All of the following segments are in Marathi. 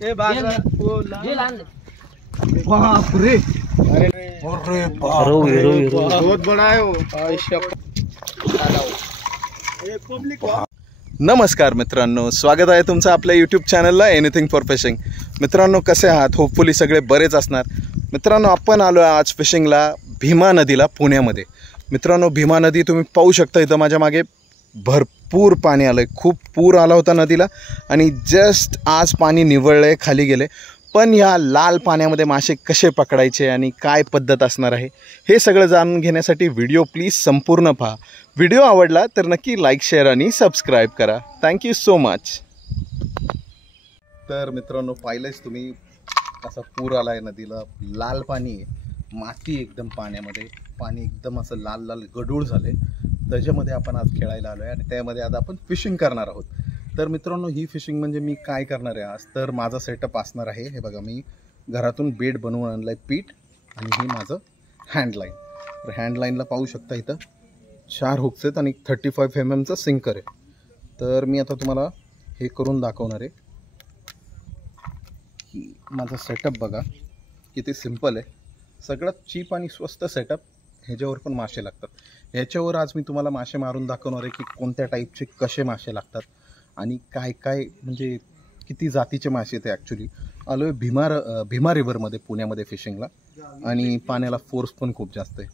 बाप रे, बहुत बड़ा है वो। नमस्कार मित्रांनो, स्वागत आहे तुमचं आपल्या यूट्यूब चॅनलला एनिथिंग फॉर फिशिंग। मित्रांनो कसे आहात? होपफुली सगळे बरेच असणार। मित्रांनो आपण आलो आहे आज फिशिंगला भीमा नदीला पुण्यामध्ये। मित्रांनो भीमा नदी तुम्ही पाहू शकता, इथं माझ्या मागे भरपूर पाणी आलं आहे, खूप पूर आला होता नदीला आणि जस्ट आज पाणी निवळलं आहे, खाली गेले। पण ह्या लाल पाण्यामध्ये मासे कसे पकडायचे आणि काय पद्धत असणार आहे हे सगळं जाणून घेण्यासाठी व्हिडिओ प्लीज संपूर्ण पहा। व्हिडिओ आवडला तर नक्की लाईक, शेअर आणि सबस्क्राईब करा। Thank you so much. तर मित्रांनो पाहिलंच तुम्ही कसा पूर आला आहे नदीला, लाल पाणी आहे, माती एकदम पाण्यामध्ये, पाणी एकदम असं लाल लाल गडूळ झाले। त्याच्यामध्ये आपण आज खेळायला आलो आहे आणि त्यामध्ये आज आपण फिशिंग करणार आहोत। तर मित्रांनो ही फिशिंग म्हणजे मी काय करणार आहे आज, तर माझा सेटअप असणार आहे, हे बघा मी घरातून बेड बनवून आणलं आहे, पीठ आणि ही माझं हँडलाईन। तर हँडलाईनला पाहू शकता इथं 4 हुक्स आहेत आणि 35 mm सिंकर आहे। तर मी आता तुम्हाला हे करून दाखवणार आहे की माझा सेटअप बघा किती सिंपल आहे, सगळ्यात चीप आणि स्वस्त सेटअप, ह्याच्यावर पण मासे लागतात। ह्याच्यावर आज मी तुम्हाला मासे मारून दाखवणार आहे की कोणत्या टाईपचे कसे मासे लागतात आणि काय काय म्हणजे किती जातीचे मासे ते। ॲक्च्युली आलो आहे भीमा रिव्हरमध्ये पुण्यामध्ये फिशिंगला आणि पाण्याला फोर्स पण खूप जास्त आहे।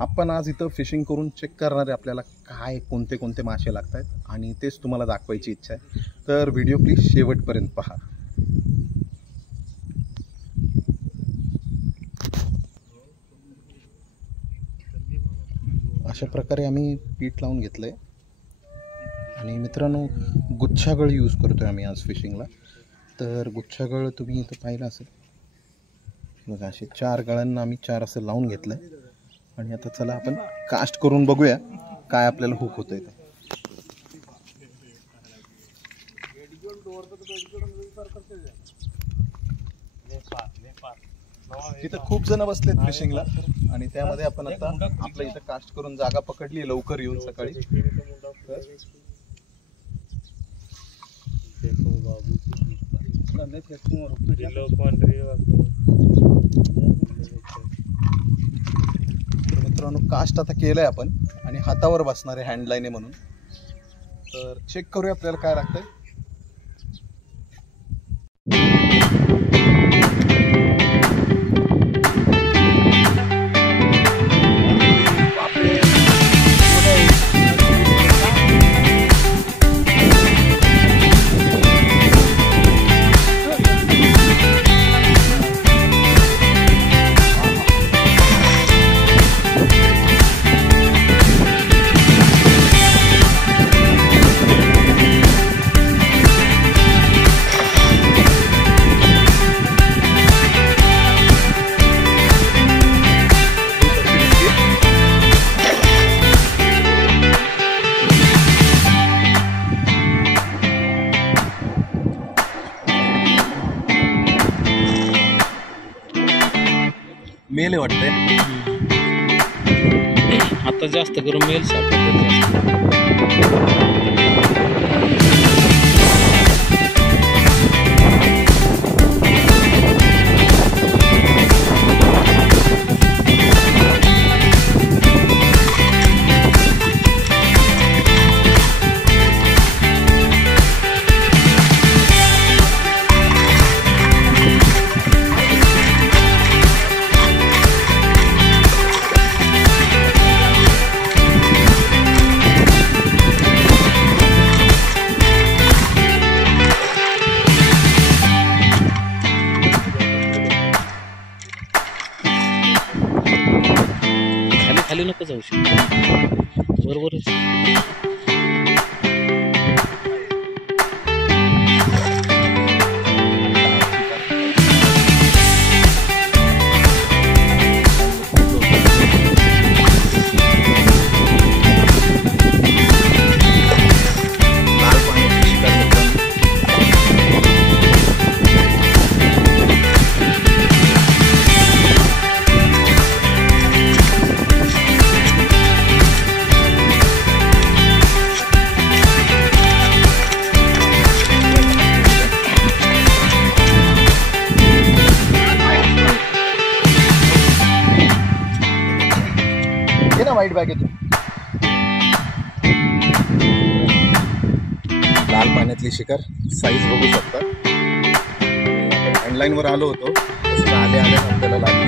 आपण आज इथं फिशिंग करून चेक करणार आहे आपल्याला काय कोणते कोणते मासे लागत आहेत आणि तेच तुम्हाला दाखवायची इच्छा आहे। तर व्हिडिओ प्लीज शेवटपर्यंत पहा। अशा प्रकारे आम्ही पीठ लावून घेतलं आहे आणि मित्रांनो गुच्छागळ यूज करतो आहे आम्ही आज फिशिंगला। तर गुच्छागळ तुम्ही इथं पाहिलं असेल बघा, असे 4 गळ्यांना आम्ही 4 असं लावून घेतलं आहे आणि आता चला आपण कास्ट करून बघूया काय आपल्याला हुक होतं आहे। इथं खूप जण बसलेत फिशिंगला आणि त्यामध्ये आपण आता आपल्या इथं कास्ट करून जागा पकडली लवकर येऊन सकाळी। मित्रांनो कास्ट आता केलंय आपण आणि हातावर बसणार आहे हँडलाईन आहे म्हणून। तर चेक करूया आपल्याला काय लागतंय। मेल वाटतंय आता जास्त करून मेल सापडतात। खाली नको जाऊ शकतो, बरोबरच। व्हाईट बॅगेतून लाल पाण्यातली शिकार साईज बघू शकता. हँडलाईनवर आलो होतो, तसं आले आले आपल्याला लागली.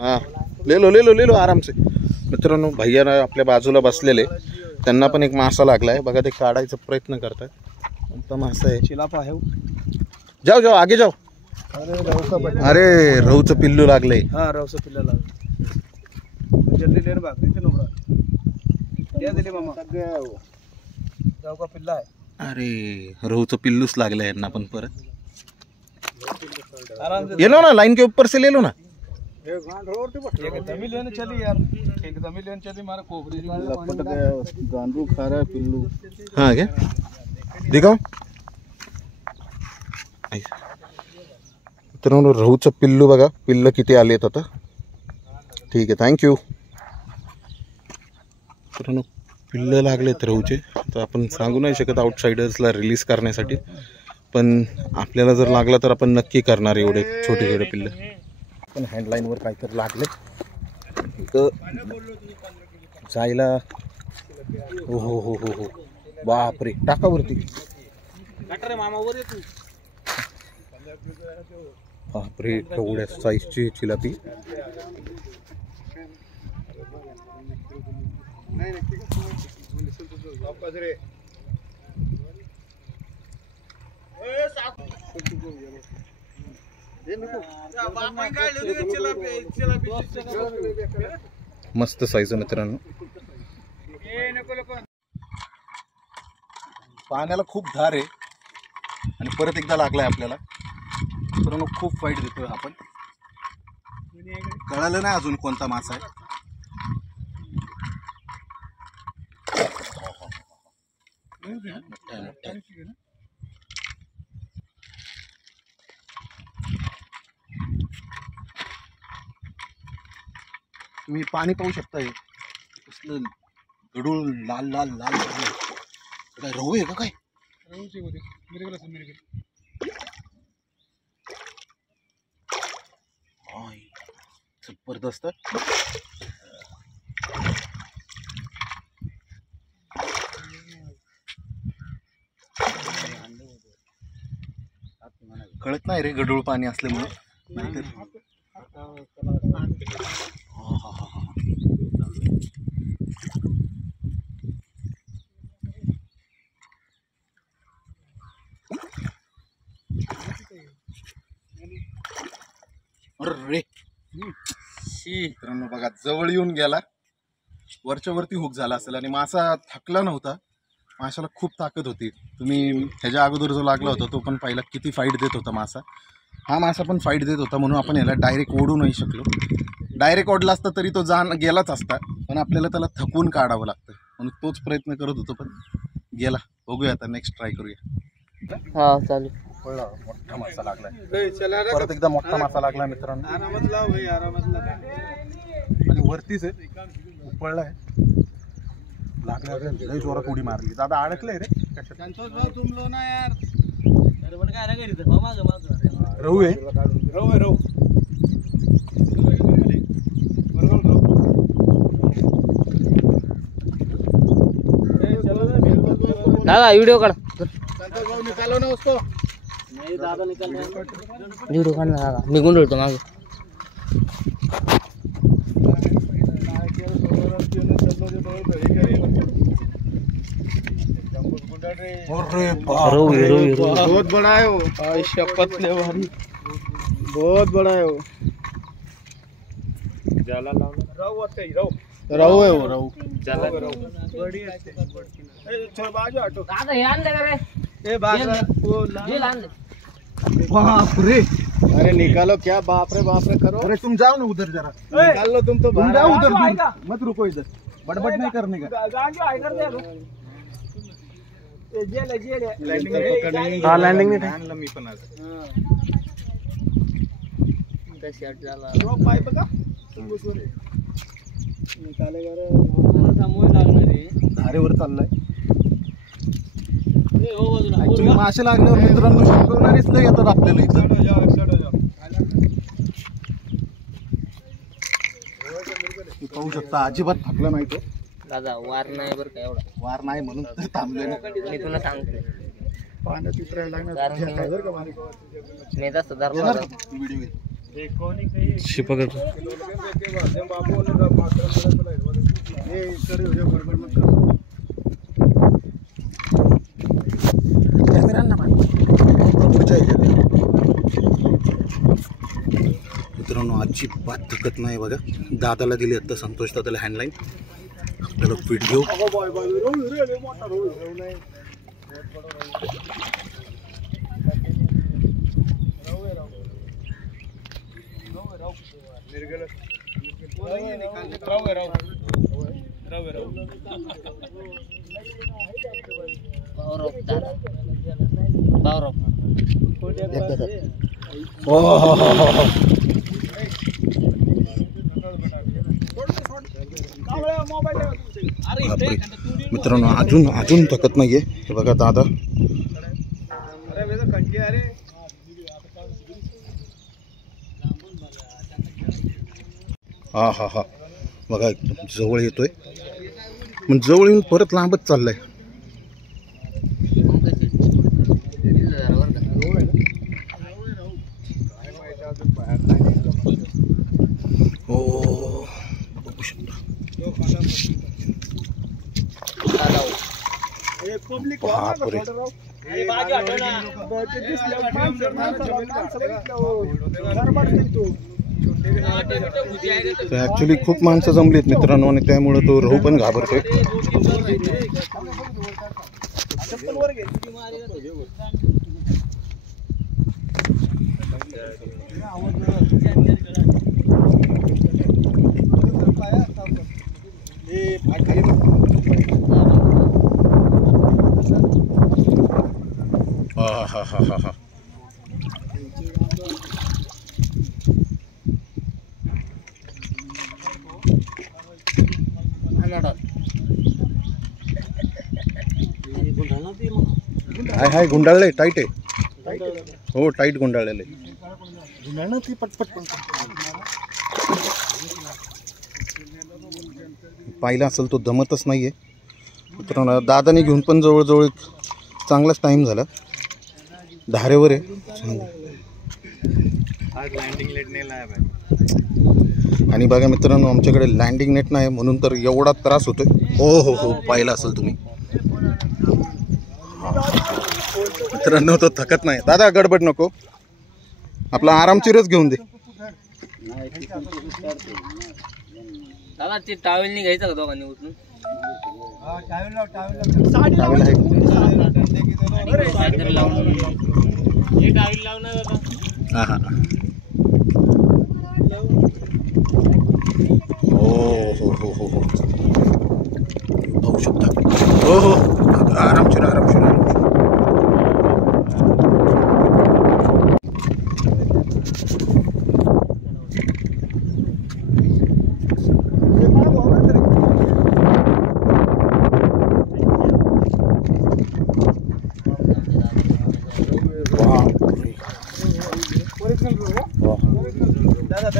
हाँ ले लो आराम से. मित्रांनो, भैया आपल्या बाजूला बसलेले, त्यांना पण एक मासा लागलाय बघा. ते काढायचा प्रयत्न करतात. कोणता मासा आहे? चिलापा है. जाओ जाओ आगे जाओ. अरे रहूचं पिल्लू लागलंय. हाँ रहूचं पिल्लू लागलं. जल्दी लेने भाग ते नोबरा. या दिले मामा. रहू का पिल्ला है. अरे रहूचं पिल्लूच लागलंय यांना पण परत. आराम से ये लो ना, लाइन के ऊपर से ले लो ना. एकदम ही लेने चली यार, एकदम ही लेने चली. मारा कोबरी लपट गया, गांडू खा रहा है पिल्लू. हाँ क्या दिखाओ. मित्रांनो, रहूचं पिल्लू बघा. पिल्ल किती आलेत आता. ठीक आहे, थँक्यू. मित्रांनो, पिल्ल लागलेत रहूचे. तर आपण सांगू नाही शकत आउटसाइडर्सला रिलीज करण्यासाठी, पण आपल्याला जर लागला तर आपण नक्की करणार एवढे छोटे छोटे पिल्ल. पण हँडलाईनवर काहीतरी लागले तर जायला. हो हो हो हो हो, बापरे, टाकावरती. बापरे, एवढ्या साईजची चिलापी. मस्त साईज मित्रांनो. पाण्याला खूप धार आहे आणि परत एकदा लागलाय आपल्याला. मित्रांनो, खूप फाईट देतोय आपण. कळालं नाही अजून कोणता मासा आहे. तुम्ही पाणी पाहू शकता. हे कसलं गडूळ लाल लाल लाल काय रहू आहे का काय. जबरदस्त. कळत नाही रे गडूळ पाणी असल्यामुळे. नाहीतर अरे मित्रांनो बघा, जवळ येऊन गेला. वरच्या वरती हुक झाला असेल आणि मासा थकला नव्हता. माशाला खूप ताकद होती. तुम्ही ह्याच्या अगोदर जो लागला होता तो पण पाहिला किती फाईट देत होता मासा. हा मासा पण फाईट देत होता, म्हणून आपण याला डायरेक्ट ओढू नाही शकलो. डायरेक्ट ओढला असता तरी तो गेलाच असता, पण आपल्याला त्याला थकवून काढावं लागतं, म्हणून तोच प्रयत्न करत होतो पण गेला. बघूया आता, नेक्स्ट ट्राय करूया. हा चालेल. मोठा मासा लागलाय, परत एकदा मोठा मासा लागला मित्रांनो. आरामात लाव भाई, आरामात लाव. आणि वरतीच आहे, उपळलाय. लागणार लय जोरात उडी मारली. दादा अडकलंय रे. संतोष भाऊ तुम लो ना यार. रहू आहे. रहू आहे, रहू. दादा वीडियो काढ. संतोष भाऊ निकालो ना उसको. नहीं दादा निकाल रहा है. वीडियो काढ ना दादा, मी गुंडळतो मागे. बहुत बड़ा है वो. शपथ ले भारी, बहुत बड़ा है वो. रहू है वो, रहू. बाजू हटो. दादा हे आणलं का रे? ए बाप रे, वो जेल आणलं. बाप रे. अरे निकालो क्या, बाप रे करो. अरे तुम जाओ ना उधर जरा. निकाल लो तुम तो. तुम जाओ उधर, मत रुको इधर. बड़बड़ नहीं करने का. लैंडिंग हाँ लैंडिंग नहीं था. मी पण आज शर्ट झाला पाय बघा निकाले धारेवर चाललाय ऍक्च्युली मासे लागल्यावर मित्रांनो शिकवणारीच लय येतात आपल्याला इथं. तुम्ही पाहू शकता अजिबात थकला नाही तो. दादा वार नाही बरं का एवढा वार नाही म्हणून तर थांबलोय ना. मी तुला सांगतो पाण्यात उतरायला लागणार कारण की मी जास्त येणार धरला का? व्हिडिओ घे. शिपक मित्रांनो अजिबात थकत नाही बघा. दादाला दिली आता संतोष दादाला हँडलाईन. आपल्याला व्हिडिओ बापरे. मित्रांनो अजून थकत नाहीये. हे बघा दादा हा बघा जवळ येतोय मग जवळ येऊन परत लांबच चाललाय. हो बघू शकता. बापरे. ऍक्च्युली खूप माणसं जमलीत मित्रांनो आणि त्यामुळे तो रहू पण घाबरतोय. हा हाय गुंडाळलंय. टाईट आहे. हो टाईट गुंडाळलेलं आहे. ती पटपट पाहिला असेल तो दमतच नाहीये मित्रांनो. दादाने घेऊन पण जवळजवळ चांगलाच टाइम झाला. धारेवर आहे. आणि बघा मित्रांनो आमच्याकडे लँडिंग नेट नाही म्हणून तर एवढा त्रास होतोय. हो पाहिला असेल तुम्ही. मित्रांनो तो थकत नाही. दादा गडबड नको. आपला आरामशीरच घेऊन दे. दादा ते टावेल नाही घ्यायचं का दोघांनी उचलून? हा हो पाहू शकता. हो आरामशीर.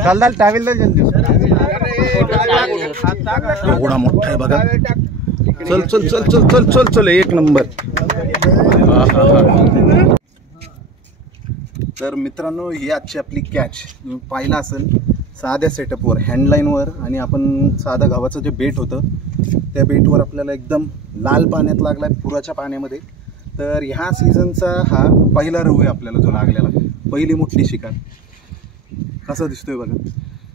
चाल टावेल जल्दी. एवढा मोठा आहे बघा. चल एक नंबर. तर मित्रांनो ही आजची आपली कॅच. तुम्ही पाहिला असेल साध्या सेटअपवर हँडलाईनवर आणि आपण साधं गावाचं जे बेट होतं त्या बेटवर आपल्याला एकदम लाल पाण्यात लागलाय पुराच्या पाण्यामध्ये. तर ह्या सीझनचा हा पहिला रहू आहे आपल्याला जो लागलेला. पहिली मोठी शिकार. कसा दिसतोय बघा.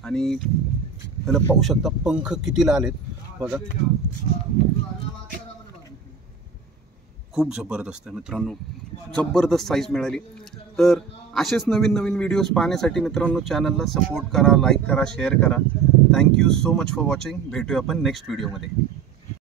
आणि त्याला पाहू शकता पंख किती लाल आहेत बघा. खूप जबरदस्त आहे मित्रांनो. जबरदस्त साईज मिळाली. तर असेच नवीन व्हिडिओज पाहण्यासाठी मित्रांनो चॅनलला सपोर्ट करा, लाईक करा, शेअर करा. Thank you so much for watching. भेटूया आपण नेक्स्ट व्हिडिओमध्ये.